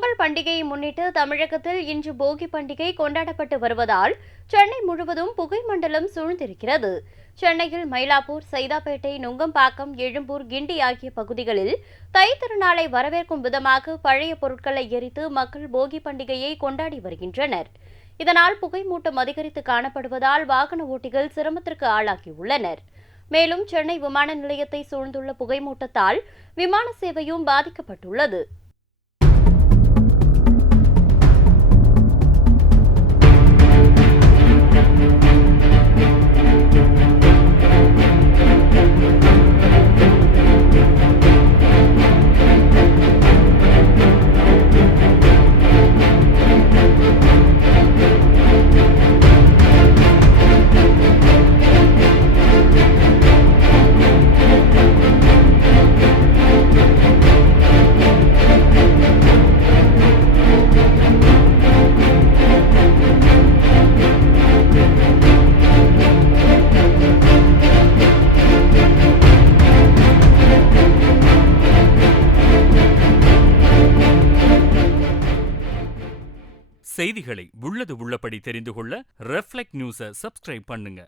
பொங்கல் பண்டிகையை முன்னிட்டு தமிழகத்தில் இன்று போகி பண்டிகை கொண்டாடப்பட்டு வருவதால் சென்னை முழுவதும் புகை மண்டலம் சூழ்ந்திருக்கிறது. சென்னையில் மயிலாப்பூர், சைதாப்பேட்டை, நுங்கம்பாக்கம், எழும்பூர், கிண்டி ஆகிய பகுதிகளில் தை திருநாளை வரவேற்கும் விதமாக பழைய பொருட்களை எரித்து மக்கள் போகி பண்டிகையை கொண்டாடி வருகின்றனர். இதனால் புகை மூட்டம் அதிகரித்து காணப்படுவதால் வாகன ஓட்டிகள் சிரமத்திற்கு ஆளாகியுள்ளனர். மேலும் சென்னை விமான நிலையத்தை சூழ்ந்துள்ள புகை மூட்டத்தால் விமான சேவையும் பாதிக்கப்பட்டுள்ளது. செய்திகளை உள்ளது உள்ளபடி தெரிந்து கொள்ள ரெஃப்ளெக்ட் நியூஸை சப்ஸ்கிரைப் பண்ணுங்க.